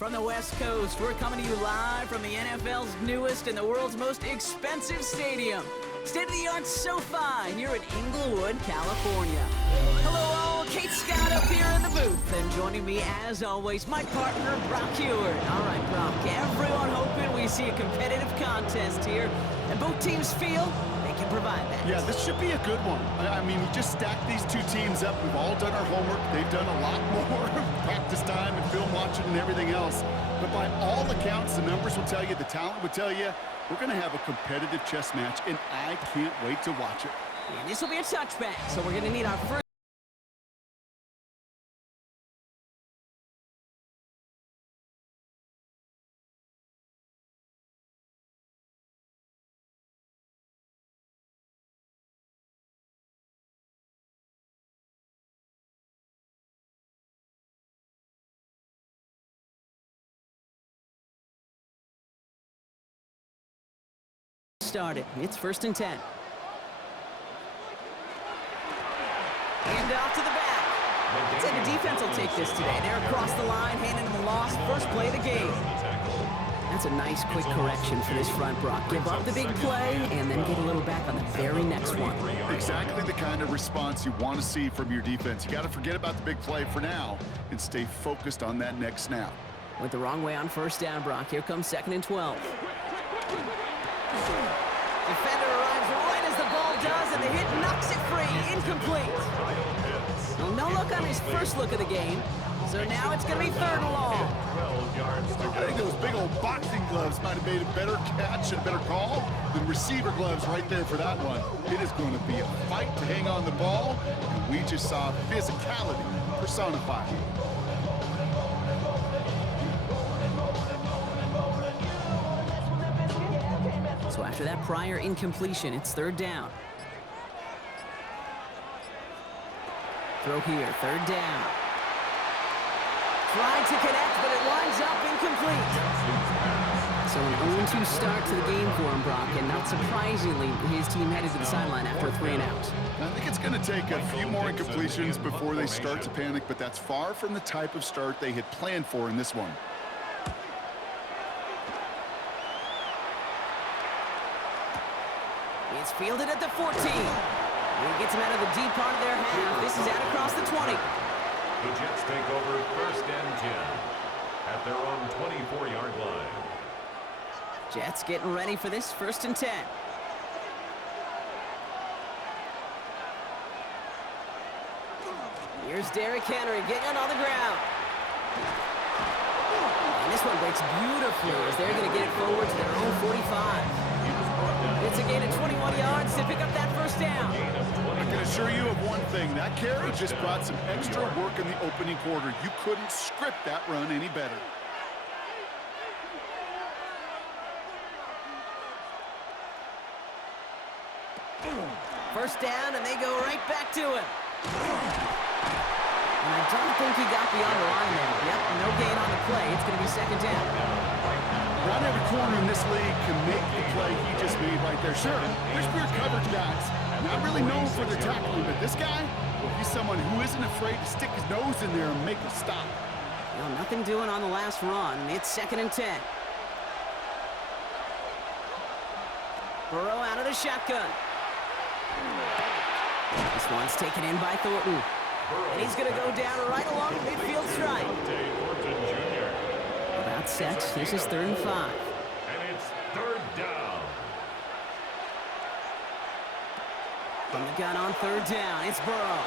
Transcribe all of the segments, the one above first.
From the West Coast, we're coming to you live from the NFL's newest and the world's most expensive stadium. State-of-the-art SoFi here in Inglewood, California. Hello all, Kate Scott up here in the booth. And joining me as always, my partner, Brock Heward. All right, Brock, everyone hoping we see a competitive contest here. And both teams feel they can provide that. Yeah, this should be a good one. I mean, we just stacked these two teams up. We've all done our homework. They've done a lot more practice time and film watching and everything else. But by all accounts, the numbers will tell you, the talent will tell you, we're going to have a competitive chess match, and I can't wait to watch it. And this will be a touchback, so we're going to need our first. Started. It's 1st and 10. And off to the back. I'd say the defense will take this today. They're across the line, handing them a loss. First play of the game. That's a nice, quick correction for this front, Brock. Give up the big play and then get a little back on the very next one. Exactly the kind of response you want to see from your defense. You got to forget about the big play for now and stay focused on that next snap. Went the wrong way on 1st down, Brock. Here comes 2nd and 12. Defender arrives right as the ball does, and the hit knocks it free. Incomplete. Well, no look on his first look of the game, so now it's going to be 3rd and long. I think those big old boxing gloves might have made a better catch and a better call than receiver gloves right there for that one. It is going to be a fight to hang on the ball, and we just saw physicality personified. So after that prior incompletion, it's 3rd down. Throw here, 3rd down. Tried to connect, but it winds up incomplete. So an 0-2 start to the game for him, Brock, and not surprisingly, his team headed to the sideline after a 3-and-out. I think it's going to take a few more incompletions before they start to panic, but that's far from the type of start they had planned for in this one. It's fielded at the 14. He gets him out of the deep part of their half. This is out across the 20. The Jets take over 1st and 10 at their own 24-yard line. Jets getting ready for this 1st and 10. Here's Derrick Henry getting on the ground. And this one breaks beautifully as they're going to get it forward to their own 45. It's a gain of 21 yards to pick up that 1st down. I can assure you of one thing. That carry just brought some extra work in the opening quarter. You couldn't script that run any better. First down, and they go right back to him. And I don't think he got beyond the line there. Yep, no gain on the play. It's going to be 2nd down. Not every corner in this league can make the play he just made right there. Sure, there's weird coverage guys. Not really known for their tackling, but this guy, well, he's someone who isn't afraid to stick his nose in there and make a stop. Well, nothing doing on the last run. It's 2nd and 10. Burrow out of the shotgun. This one's taken in by Thornton. And he's going to go down right along the midfield stripe. About set. This is 3rd and 5. And it's 3rd down. From the gun on 3rd down, it's Burrow.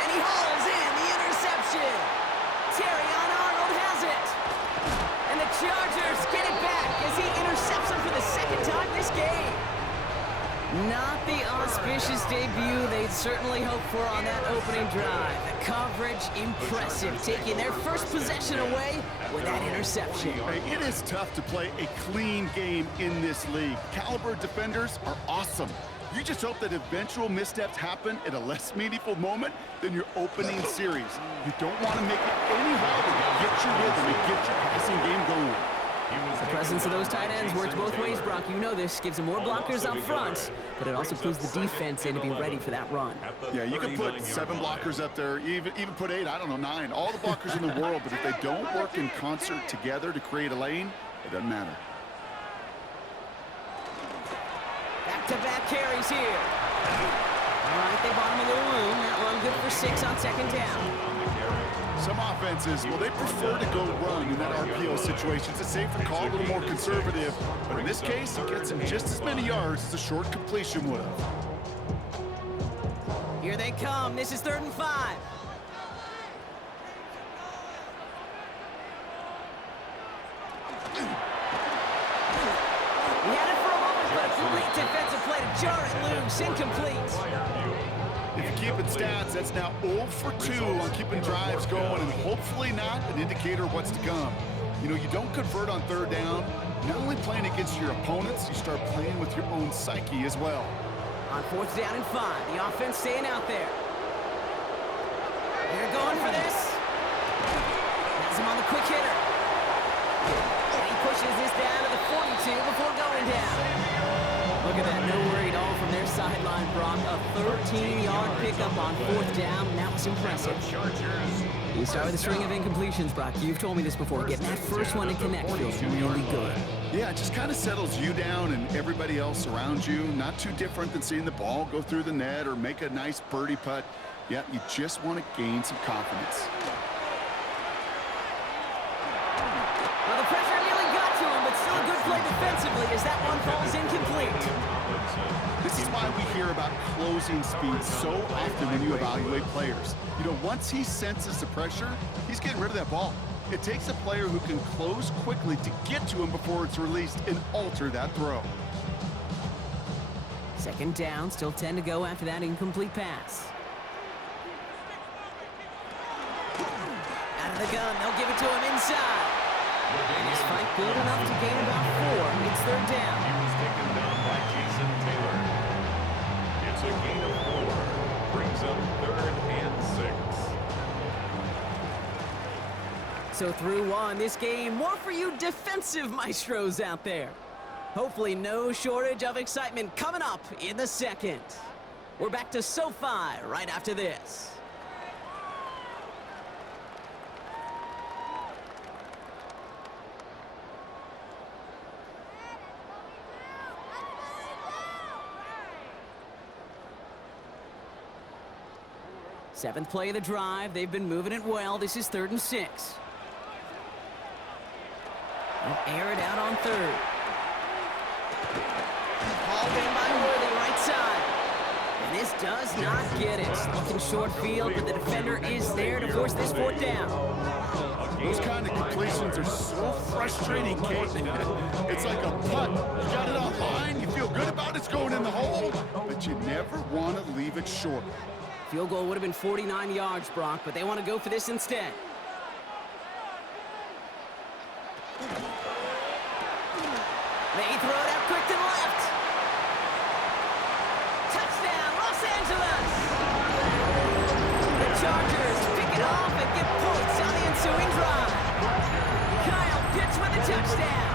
And he hauls in the interception. Terrion Arnold has it. And the Chargers get it back as he intercepts him for the 2nd time this game. Not the auspicious debut they'd certainly hoped for on that opening drive. The coverage, impressive, taking their first possession away with that interception. Hey, it is tough to play a clean game in this league. Caliber defenders are awesome. You just hope that eventual missteps happen at a less meaningful moment than your opening series. You don't want to make it any harder to get your rhythm and get your passing game going. The presence of those tight ends works both ways, Brock. You know this. Gives them more blockers up front, but it also clues the defense in to be ready for that run. Yeah, you can put 7 blockers up there, even put 8, I don't know, 9. All the blockers in the world, but if they don't work in concert together to create a lane, it doesn't matter. Back-to-back carries here. All right, they bought him a little room. That run good for 6 on second down. Some offenses, well, they prefer to go run in that RPO situation. It's a safer call, a little more conservative. But in this case, it gets him just as many yards as a short completion would have. Here they come. This is 3rd and 5. He had it for a moment, but a great defensive play to jar it loose. Incomplete. If you keep it stats, that's now 0 for 2 on keeping drives going, and hopefully not an indicator of what's to come. You know, you don't convert on 3rd down. Not only playing against your opponents, you start playing with your own psyche as well. On 4th down and 5, the offense staying out there. They're going for this. Has him on the quick hitter. And he pushes this down to the 42 before going down. Look at that, no worry at all from their sideline, Brock. A 13-yard pickup on 4th down, and that was impressive. You start with a string of incompletions, Brock. You've told me this before. Getting that first one to connect feels really good. Yeah, it just kind of settles you down and everybody else around you. Not too different than seeing the ball go through the net or make a nice birdie putt. Yeah, you just want to gain some confidence. Well, the pressure nearly got to him, but still a good play defensively as that one falls incomplete. This is why we hear about closing speed so often when you evaluate players. You know, once he senses the pressure, he's getting rid of that ball. It takes a player who can close quickly to get to him before it's released and alter that throw. 2nd down, still 10 to go after that incomplete pass. Out of the gun, they'll give it to him inside. And his fight good enough to gain about 4. It's 3rd down. He was taken down by Jason Taylor. It's a gain of 4. Brings up 3rd and 6. So through 1, this game, more for you defensive maestros out there. Hopefully no shortage of excitement coming up in the 2nd. We're back to SoFi right after this. Seventh play of the drive. They've been moving it well. This is 3rd and 6. They'll air it out on 3rd. Hauled in by Worthy, right side. And this does not get it. Looking short field, but the defender is there to force this 4th down. Those kind of completions are so frustrating, Kate. It's like a putt. You got it on line, you feel good about it's going in the hole, but you never want to leave it short. Field goal would have been 49 yards, Brock, but they want to go for this instead. They throw it out quick to the left. Touchdown, Los Angeles! The Chargers pick it off and get points on the ensuing drive. Kyle Pitts with the touchdown.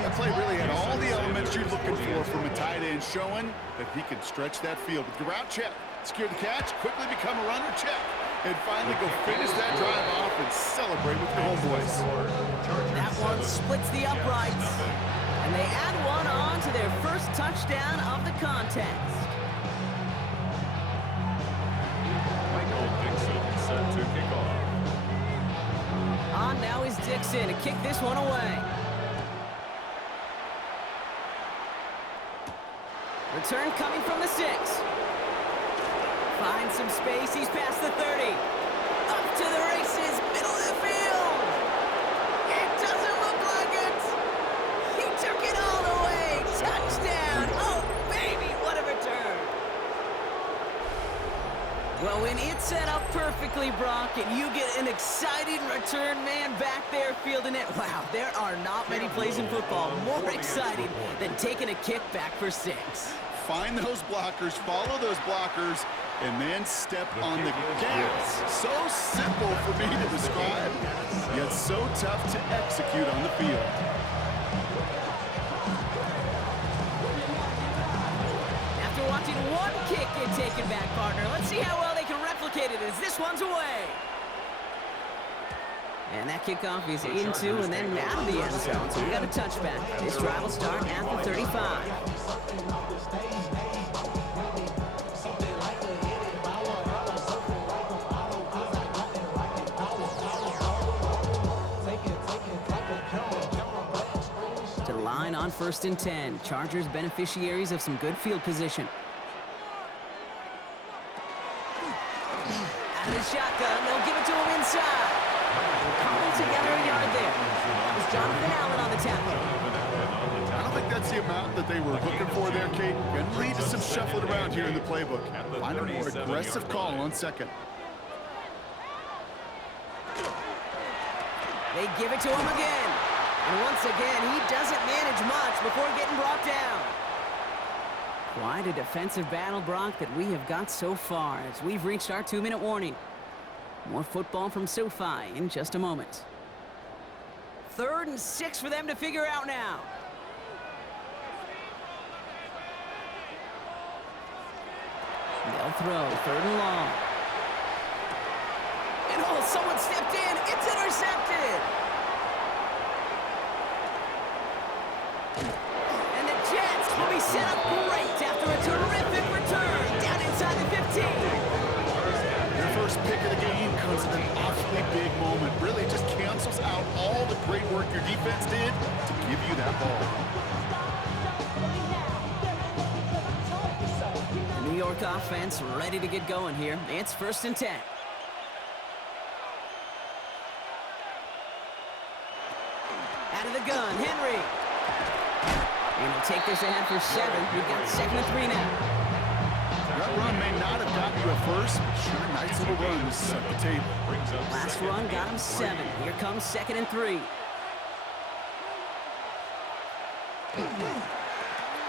That play really had all the elements you're looking for from a tight end, showing that he can stretch that field with the route check, secure the catch, quickly become a runner check, and finally go finish that drive off and celebrate with your homeboys. That one splits the uprights, and they add one on to their first touchdown of the contest. Michael Dixon set to kick off. On now is Dixon to kick this one away. Return coming from the 6. Finds some space, he's past the 30. Up to the races, middle of the field. It doesn't look like it. He took it all the way. Touchdown. Oh, baby, what a return. Well, when it's set up perfectly, Brock, and you get an exciting return man back there fielding it, wow, there are not many plays in football more exciting than taking a kick back for 6. Find those blockers, follow those blockers, and then step on the gas. So simple. impossible for me to describe, yet so tough to execute on the field. After watching one kick get taken back, partner, let's see how well they can replicate it as this one's away. And that kickoff is into and then out of the end zone, so we got a touchback. This drive will start at the 35. To the line on 1st and 10. Chargers beneficiaries of some good field position. Out of the shotgun, they'll give it to him inside. Cobbled together a yard there. That was Jonathan Allen on the tackle. I don't think that's the amount that they were looking for there, Kate. Going to lead to some shuffling around here in the playbook. Find a more aggressive call on second. They give it to him again. And once again, he doesn't manage much before getting brought down. Quite a defensive battle, Brock, that we have got so far as we've reached our 2-minute warning. More football from SoFi in just a moment. 3rd and 6 for them to figure out now. They'll throw 3rd and long. And oh, someone stepped in. It's intercepted. And the Jets will be set up great after a terrific return down inside the 15. Your first pick of the game comes at an awfully big moment. Really just cancels out all the great work your defense did to give you that ball. The New York offense ready to get going here. It's 1st and 10. Out of the gun, Henry. And he'll take this ahead for 7. We've got 2nd and 3 now. That run may not have gotten you a first, but sure, nice little run to set the table. Last run got him 7. Here comes 2nd and 3.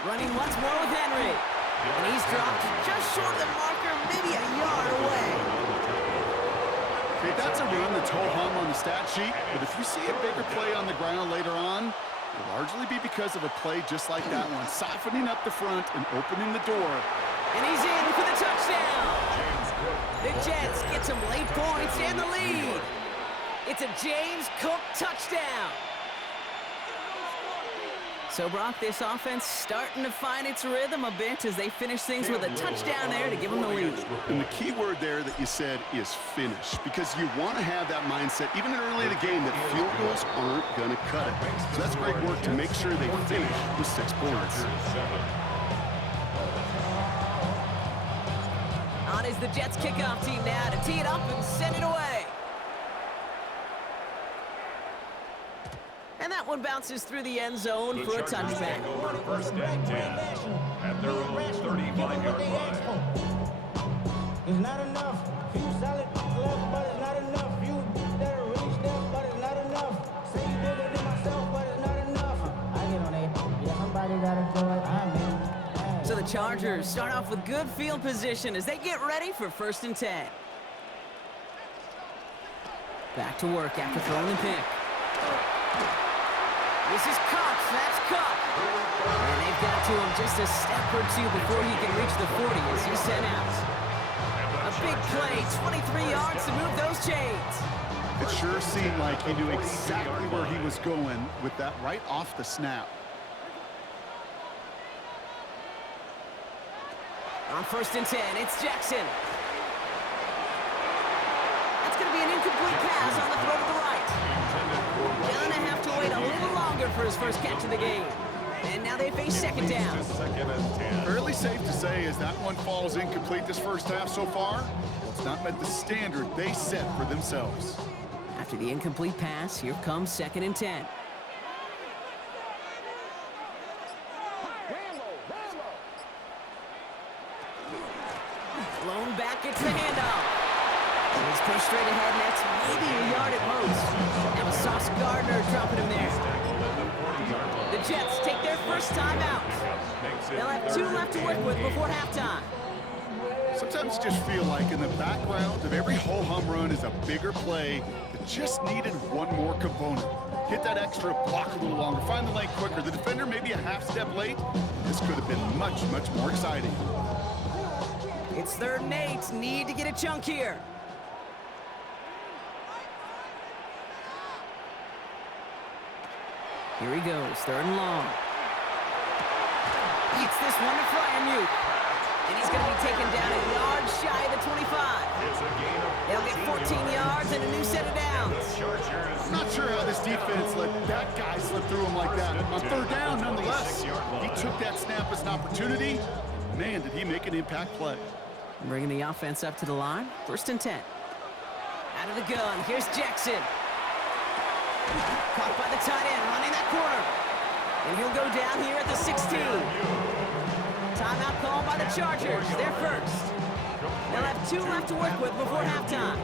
Running once more with Henry. And he's dropped just short of the marker, maybe a yard away. Okay, that's a run that's ho-hum on the stat sheet, but if you see a bigger play on the ground later on, it'll largely be because of a play just like that one, softening up the front and opening the door. And he's in for the touchdown. The Jets get some late points and the lead. It's a James Cook touchdown. So, Brock, this offense starting to find its rhythm a bit as they finish things with a touchdown there to give them the lead. And the key word there that you said is finish, because you want to have that mindset, even early in the game, that field goals aren't going to cut it. So that's great work to make sure they finish with 6 points. On is the Jets kickoff team now to tee it up and send it away. And that one bounces through the end zone for a touchback. 1st and 10 at their own 35-yard line. It's not enough. Few solid left, but it's not enough. Few that are really step, but it's not enough. Say you bigger than myself, but it's not enough. I get on it. Yeah, somebody gotta do it. I'm in. So the Chargers start off with good field position as they get ready for 1st and 10. Back to work after throwing the pick. This is Cox. That's Cox. And they've got to him just a step or 2 before he can reach the 40 as he's sent out. A big play, 23 yards to move those chains. It sure seemed like he knew exactly where he was going with that right off the snap. On 1st and 10, it's Jackson. That's going to be an incomplete pass on the throw to the right. Gonna have to wait a little longer for his first catch of the game. And now they face 2nd down. Fairly safe to say as that one falls incomplete this first half so far, well, it's not met the standard they set for themselves. After the incomplete pass, here comes 2nd and 10. Lone back gets the handoff. He's pushed straight ahead, and that's maybe a yard at most. That was Sauce Gardner dropping him there. The Jets take their first time out. They'll have 2 left to work with before halftime. Sometimes you just feel like in the background of every ho-hum run is a bigger play that just needed one more component. Hit that extra block a little longer, find the lane quicker. The defender maybe a half step late. This could have been much, much more exciting. It's 3rd and 8. Need to get a chunk here. Here he goes, 3rd and long. Eats this one to Fryermuth. And he's going to be taken down a yard shy of the 25. It's a gain of They'll get 14 yards and a new set of downs. I'm not sure how this defense let that guy slip through him like that. On 3rd down, nonetheless, he took that snap as an opportunity. Man, did he make an impact play. Bringing the offense up to the line. 1st and 10. Out of the gun, here's Jackson. Caught by the tight end, running that corner. And he'll go down here at the 16. Timeout called by the Chargers. They're first. They'll have 2 left to work with before halftime.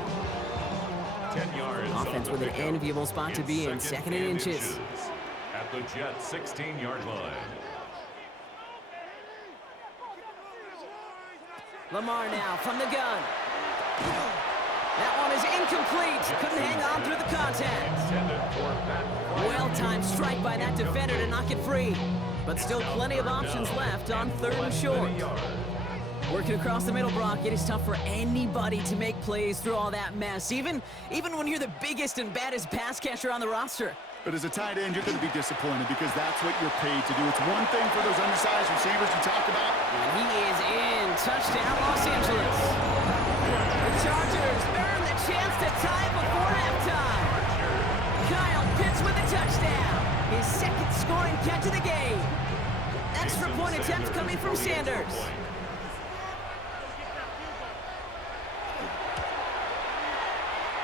10 yards. Offense with an enviable spot to be in. 2nd and inches. At the Jets' 16-yard line. Lamar now from the gun. That one is incomplete. Couldn't hang on through the contact. Well-timed strike by that defender to knock it free. But still plenty of options left on 3rd and short. Working across the middle, Brock, it is tough for anybody to make plays through all that mess, even when you're the biggest and baddest pass catcher on the roster. But as a tight end, you're going to be disappointed because that's what you're paid to do. It's one thing for those undersized receivers you talk about. And he is in. Touchdown, Los Angeles. The Chargers earn the chance to tie before halftime. Kyle Pitts with a touchdown. His 2nd scoring catch of the game. Extra point attempt coming from Sanders.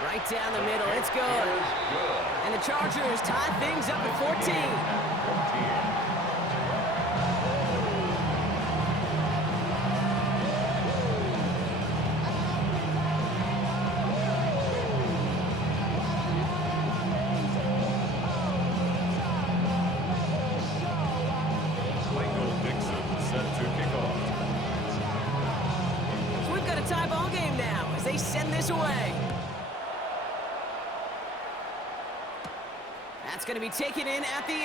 Right down the middle, it's good. And the Chargers tie things up at 14. So we've got a tie ball game now as they send this away. That's going to be taken in at the 8.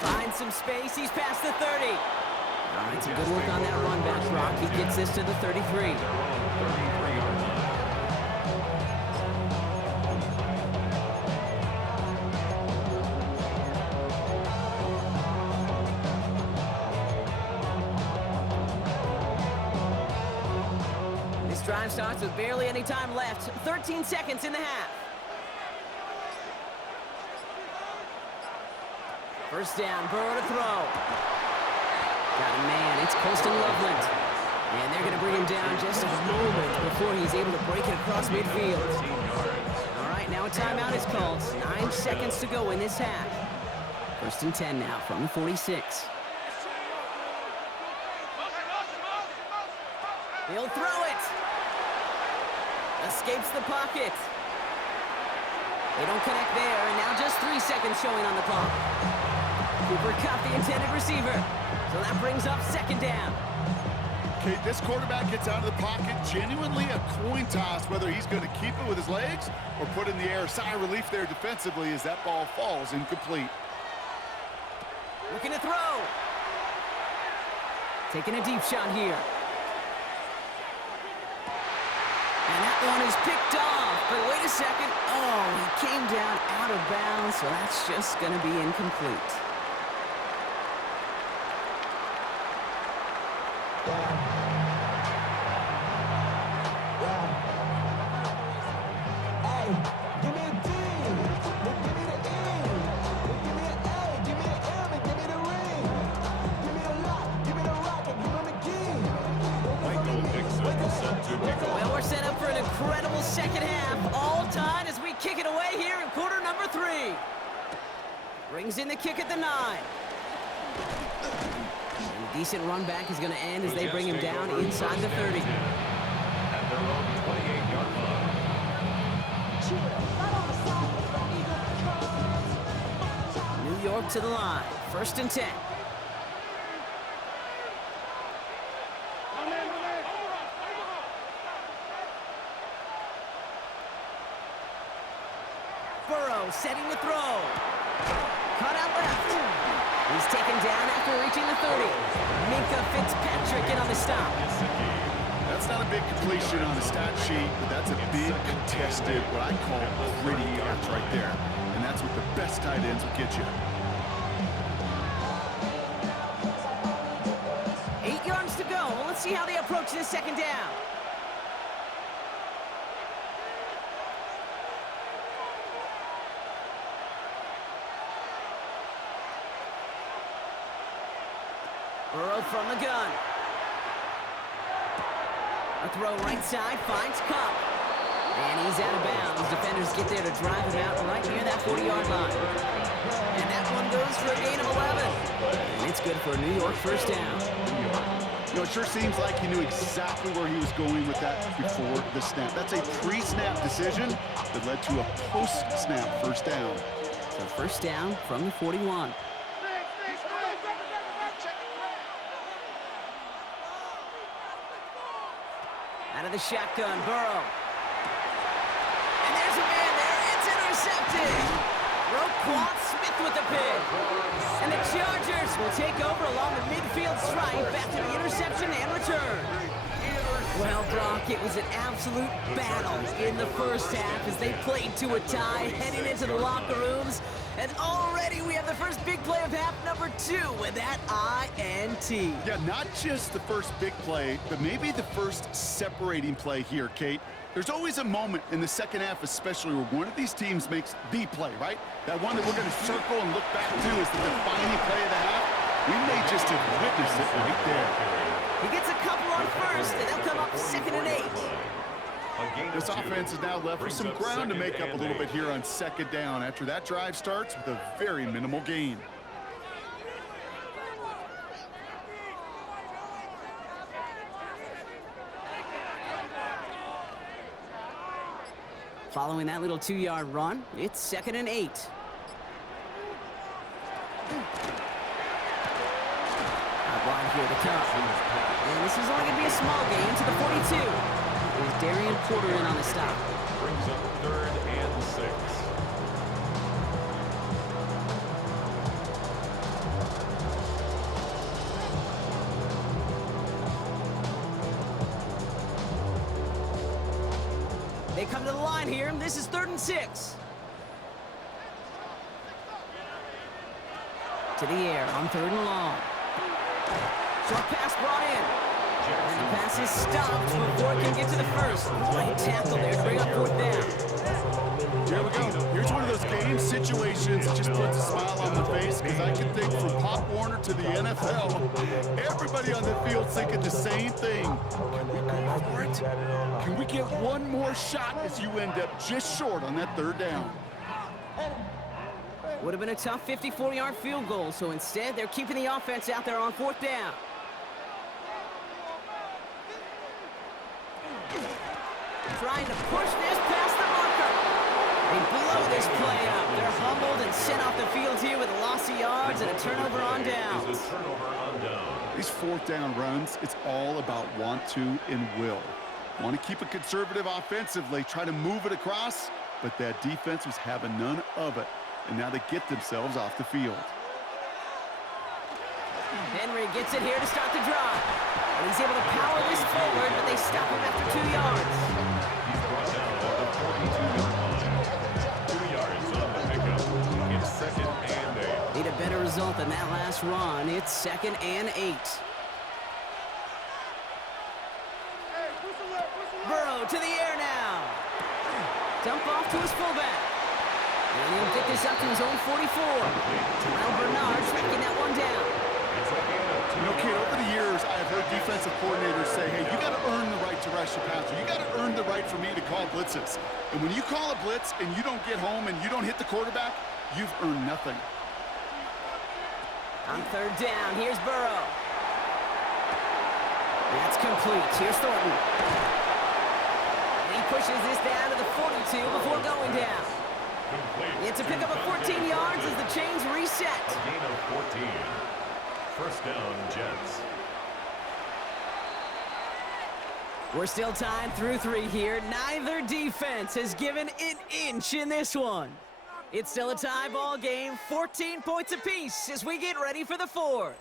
Finds some space. He's past the 30. All right, some good work on that run back, Brock. He gets this to the 33. This drive starts with barely any time left. 13 seconds in the half. 1st down, Burrow to throw. Got a man, it's Colston Loveland. And they're going to bring him down just a moment before he's able to break it across midfield. All right, now a timeout is called. 9 seconds to go in this half. 1st and 10 now from the 46. He'll throw it. Escapes the pocket. They don't connect there, and now just 3 seconds showing on the clock. Cooper Kupp, the intended receiver. So that brings up 2nd down. Okay, this quarterback gets out of the pocket. Genuinely a coin toss whether he's going to keep it with his legs or put in the air. Sigh of relief there defensively as that ball falls incomplete. Looking to throw. Taking a deep shot here. And that one is picked off. But wait a second. Oh, he came down out of bounds, so that's just going to be incomplete. Well, we're set up for an incredible 2nd half. All tied as we kick it away here in quarter number 3. Brings in the kick at the 9. And a decent run back is going to end as they bring him down inside the 30. At their own 28-yard line. New York to the line. 1st and 10. Burrow setting the throw. Cut out left. He's taken down after reaching the 30. Minka Fitzpatrick in on the stop. That's not a big completion on the stat sheet, but that's a big contested, what I call gritty catch right there. And that's what the best tight ends will get you. 8 yards to go. Let's see how they approach this second down. Burrow from the gun. A throw right side finds Cup. And he's out of bounds. Defenders get there to drive him out right near that 40-yard line. And that one goes for a gain of 11. And it's good for a New York first down. You know, it sure seems like he knew exactly where he was going with that before the snap. That's a pre-snap decision that led to a post-snap first down. So first down from the 41. Out of the shotgun, Burrow. And there's a man there. It's intercepted. Roquan Smith with the pick. And the Chargers will take over along the midfield stripe after the interception and return. Well, Brock, it was an absolute battle in the first half as they played to a tie, heading into the locker rooms. And already we have the first big play of half number 2 with that INT. Yeah, not just the first big play, but maybe the first separating play here, Kate. There's always a moment in the second half, especially where one of these teams makes the play, right? That one that we're going to circle and look back to is the defining play of the half. We may just have witnessed it right there. He gets a couple on first, and they'll come up 2nd and 8. This offense is now left with some ground to make up a little bit here on second down after that drive starts with a very minimal gain. Following that little 2-yard run, it's 2nd and 8. Out wide here to Cup. And this is only going to be a small gain to the 42. There's Darian Porter in on the stop. Brings up 3rd and 6. They come to the line here. This is 3rd and 6. To the air on 3rd and long. Short pass brought in. And the pass is stopped before it can get to the first. Great tackle there to bring up 4th down. Here we go. Here's one of those game situations that just puts a smile on my face because I can think from Pop Warner to the NFL, everybody on the field thinking the same thing. Can we go for it? Can we get one more shot as you end up just short on that 3rd down? Would have been a tough 54-yard field goal, so instead they're keeping the offense out there on 4th down. Trying to push this past the marker. They blow this play up. They're humbled and sent off the field here with a loss of yards and a turnover on downs. These 4th down runs, it's all about want to and will. Want to keep it conservative offensively, try to move it across, but that defense was having none of it. And now they get themselves off the field. Henry gets it here to start the drive. And he's able to power this forward, but they stop him after 2 yards. He's brought down at the 42-yard line. 2 yards on the pickup. It's 2nd and 8. Need a better result than that last run. It's 2nd and 8. Burrow to the air now. Dump off to his fullback. And he'll get this up to his own 44. Terrell Bernard tracking that one down. You know, Kate, over the years, I have heard defensive coordinators say, hey, you got to earn the right to rush the passer. You got to earn the right for me to call blitzes. And when you call a blitz and you don't get home and you don't hit the quarterback, you've earned nothing. On 3rd down, here's Burrow. That's complete. Here's Thornton. He pushes this down to the 42 before going down. It's a pickup of 14 yards as the chains reset. A gain of 14. First down, Jets. We're still tied through 3 here. Neither defense has given an inch in this one. It's still a tie ball game, 14 points apiece as we get ready for the fourth.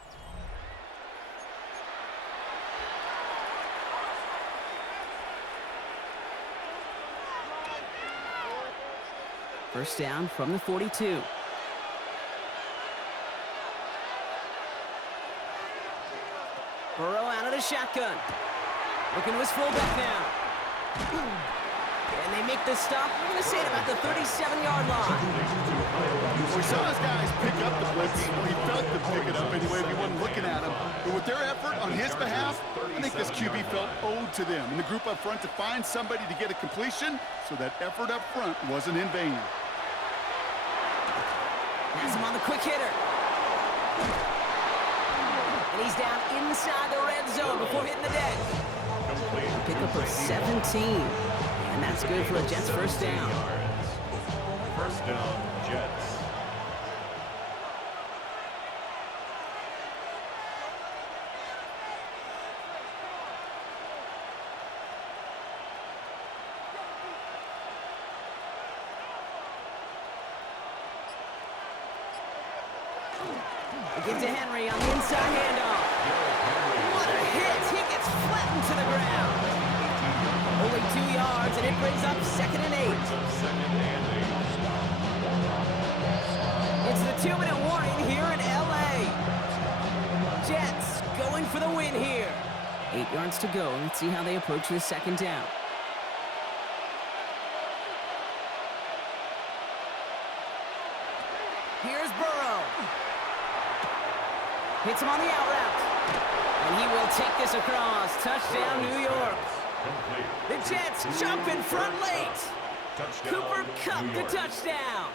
First down from the 42. Burrow out of the shotgun. Looking to his fullback now. And they make the stop. We're going to say it about the 37-yard line. We saw those guys pick up the blitz. He felt them pick it up anyway if he wasn't looking at him. But with their effort on his behalf, I think this QB felt owed to them. And the group up front to find somebody to get a completion, so that effort up front wasn't in vain. Has him on the quick hitter. And he's down inside the red zone before hitting the deck. Pick up of 17. And that's good for a Jets first down. First down, Jets. Give to Henry on the inside handoff. What a hit! He gets flattened to the ground. Only 2 yards, and it brings up 2nd and 8. It's the 2-minute warning here in L.A. Jets going for the win here. 8 yards to go. Let's see how they approach this second down. Here's Burrow. Hits him on the out route. And he will take this across. Touchdown, New York. The Jets jump in front late. Cooper Kupp the touchdown.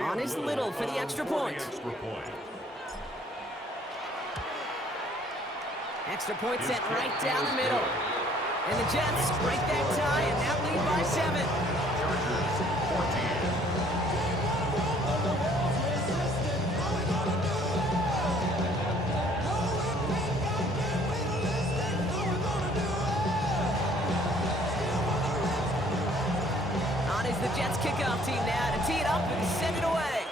On his Little for the extra point. Extra point set right down the middle. And the Jets break that tie and now lead by 7. Chargers 14. The Jets kickoff team now to tee it up and send it away.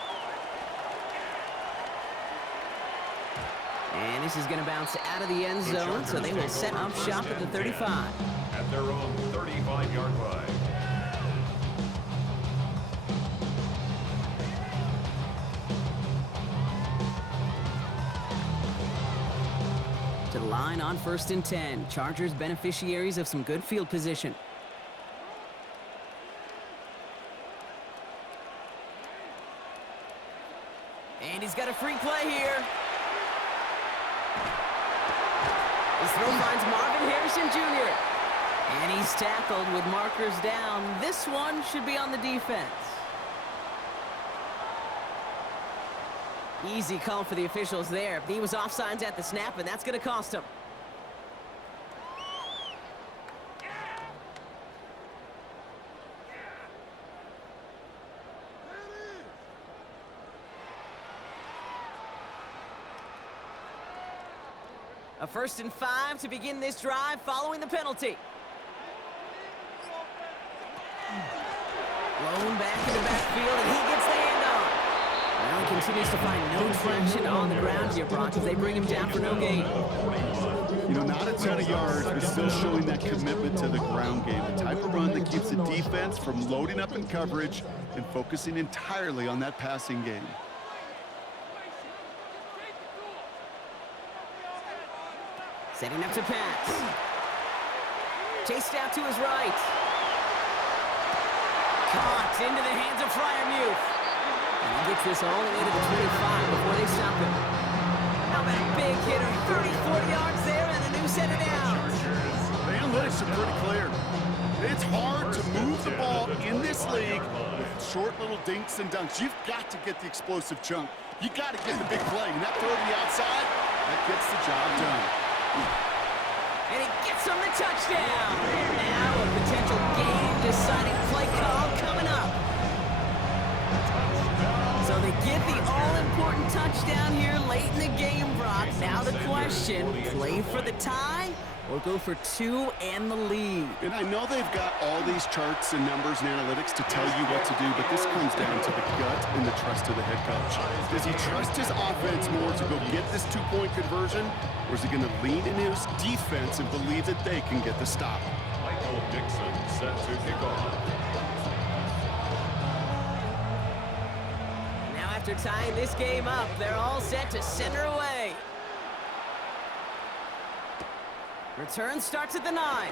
And this is going to bounce out of the end zone, so they will set up shop at the 35. At their own 35-yard line. To the line on 1st and 10. Chargers beneficiaries of some good field position. And he's got a free play here. His throw finds Marvin Harrison Jr. And he's tackled with markers down. This one should be on the defense. Easy call for the officials there. He was offsides at the snap, and that's going to cost him. A 1st and 5 to begin this drive following the penalty. Blown back in the backfield, and he gets the handoff. Well, he continues to find no traction on the ground here, Brock, as they bring him down for no gain. You know, not a ton of yards, but still showing that commitment to the ground game. The type of run that keeps the defense from loading up in coverage and focusing entirely on that passing game. Setting up to pass. Chased out to his right. Caught into the hands of Freiermuth. And he gets this all the way to the 25 before they stop him. How about a big hitter? 30, 40 yards there and a new set of downs. The analytics are pretty clear. It's hard to move the ball in this league with short little dinks and dunks. You've got to get the explosive chunk. You got to get the big play. And that throw to the outside, that gets the job done. And he gets him the touchdown. Now a potential game-deciding play call coming up. So they get the all-important touchdown here late in the game, Brock. Now the question, play for the tie or go for two and the lead. And I know they've got all these charts and numbers and analytics to tell you what to do, but this comes down to the gut and the trust of the head coach. Does he trust his offense more to go get this two-point conversion, or is he going to lean in his defense and believe that they can get the stop? Michael Dixon set to kick off. Now after tying this game up, they're all set to send her away. Return starts at the 9.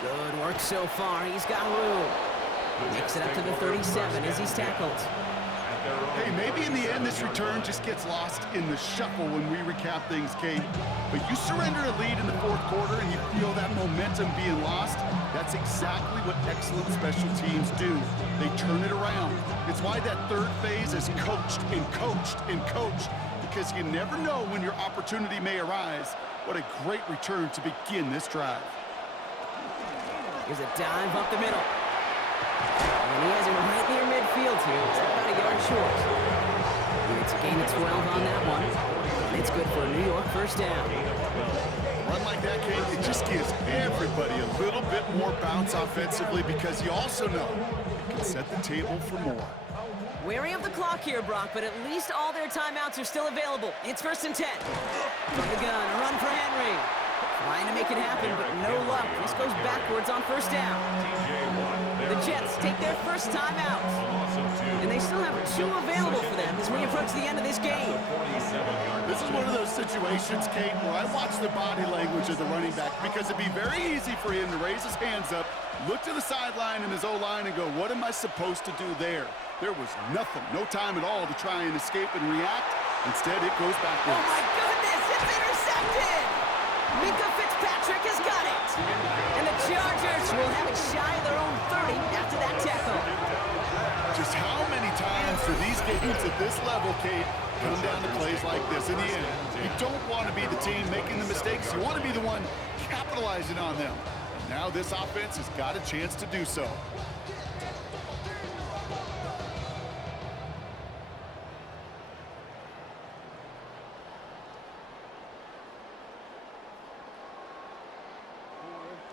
Good work so far. He's got room. Makes it up to the 37 as he's tackled. Hey, maybe in the end this return just gets lost in the shuffle when we recap things, Kate. But you surrender a lead in the fourth quarter and you feel that momentum being lost. That's exactly what excellent special teams do. They turn it around. It's why that third phase is coached and coached and coached, because you never know when your opportunity may arise. What a great return to begin this drive. Here's a dive up the middle. And he has it right near midfield here. It's about a yard short. It's a gain of 12 on that one. And it's good for a New York first down. Run like that, Kate, it just gives everybody a little bit more bounce offensively, because you also know it can set the table for more. Wary of the clock here, Brock, but at least all their timeouts are still available. It's 1st and 10. From the gun, a run for Henry. Trying to make it happen, but no luck. This goes backwards on first down. The Jets take their first timeout. And they still have 2 available for them as we approach the end of this game. This is one of those situations, Kate, where I watch the body language of the running back, because it'd be very easy for him to raise his hands up, look to the sideline in his O-line and go, what am I supposed to do there? There was nothing, no time at all to try and escape and react. Instead, it goes backwards. Oh my goodness, it's intercepted! Mika Fitzpatrick has got it! And the Chargers will have it shy of their own 30 after that tackle. Just how many times do these games at this level, Kate, come down to plays like this? In the end, you don't want to be the team making the mistakes. You want to be the one capitalizing on them. Now this offense has got a chance to do so.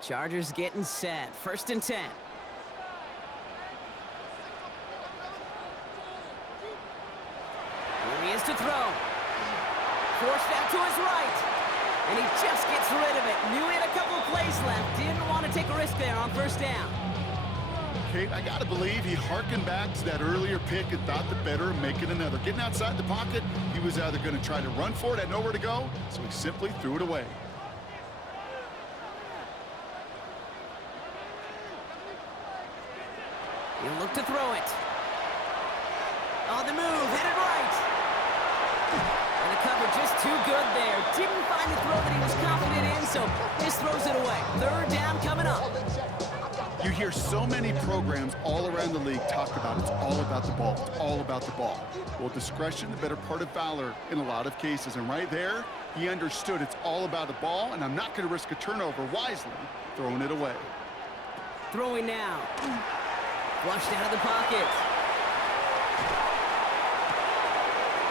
Chargers getting set. 1st and 10. Here he is to throw. Forced out to his right. And he just gets rid of it. Knew he had a couple of plays left. Didn't want to take a risk there on first down. Kate, I got to believe he harkened back to that earlier pick and thought the better of making another. Getting outside the pocket, he was either going to try to run for it, had nowhere to go, so he simply threw it away. He'll look to throw it. On the move, headed right. And the cover just too good there. Didn't find the throw that he was confident in, so just throws it away. 3rd down coming up. You hear so many programs all around the league talk about it's all about the ball. It's all about the ball. Well, discretion, the better part of valor in a lot of cases. And right there, he understood it's all about the ball, and I'm not going to risk a turnover, wisely throwing it away. Throwing now. Flushed out of the pocket.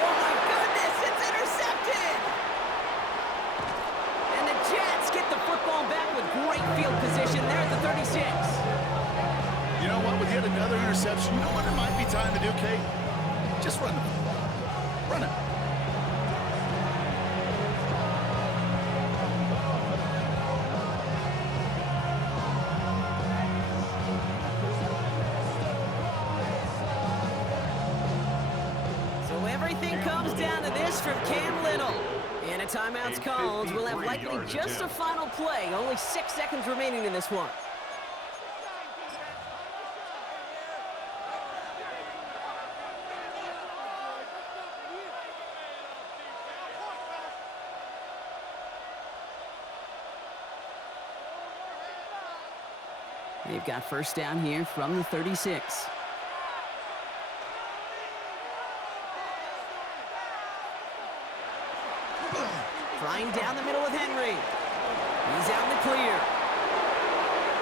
Oh my goodness, it's intercepted! And the Jets get the football back with great field position there at the 36. You know what, with yet another interception, you know what it might be time to do, Kate? Just run the ball. Run it. Everything comes down to this from Cam Little. And a timeout's called. We'll have likely just a final play. Only 6 seconds remaining in this one. They've got first down here from the 36. Flying down the middle with Henry. He's out in the clear.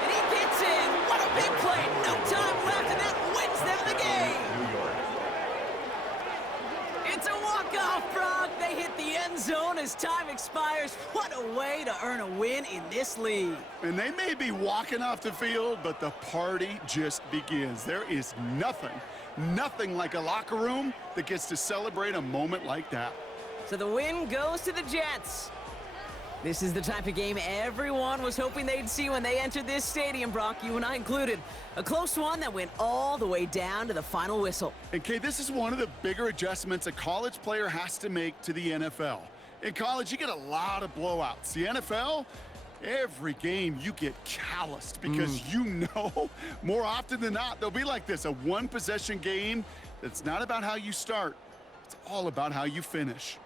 And he gets in. What a big play. No time left, and that wins them the game. It's a walk-off, Brock. They hit the end zone as time expires. What a way to earn a win in this league. And they may be walking off the field, but the party just begins. There is nothing like a locker room that gets to celebrate a moment like that. So the win goes to the Jets. This is the type of game everyone was hoping they'd see when they entered this stadium, Brock, you and I included. A close one that went all the way down to the final whistle. And Kay, this is one of the bigger adjustments a college player has to make to the NFL. In college, you get a lot of blowouts. The NFL, every game you get calloused because you know more often than not they'll be like this, a one-possession game that's not about how you start. It's all about how you finish.